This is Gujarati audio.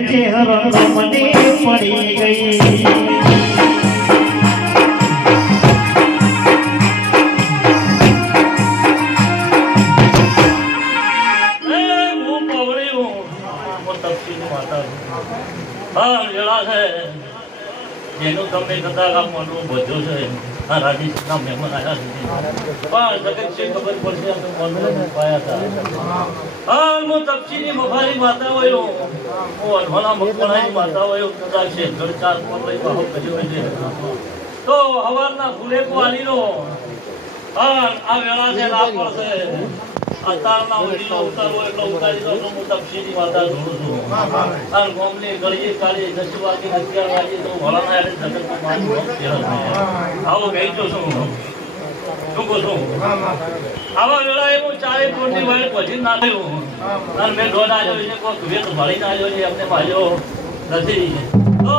ચહેરા મને પડી ગઈ જેનું તમને કદાચ મનવું બધું છે આ રાજસ્થાનના મહેમાન આવ્યા છે પણ જગતસિંહ ખબર પડશે મનવું પાયા હતા હા હું તપસીની મફારી માતા હોય હું અનવાના મકવાણાની માતા હોય કદાચ છે ગળચાર લઈ બાહો કર્યો હોય તો હવારના ફૂલેકો આલીનો હા આ વેળા છે લાભ પડશે અતારના ઉડીનો ઉતારો એટલો ઉતારી દો હું તપસીની માતા જોડું છું આ ગોમની ગળીએ કાઢી 10 વાગે 11 વાગે તો વળાના યાર જગતમાં મારું આવો ગઈ તો શું કહો છો આવા વેળાએ હું ચારે કોટની વાળ પછી ના થયું અને મેં દોડ આવ્યો છે કોઈ વેત ભળી ના આવ્યો છે એમને ભાઈઓ નથી તો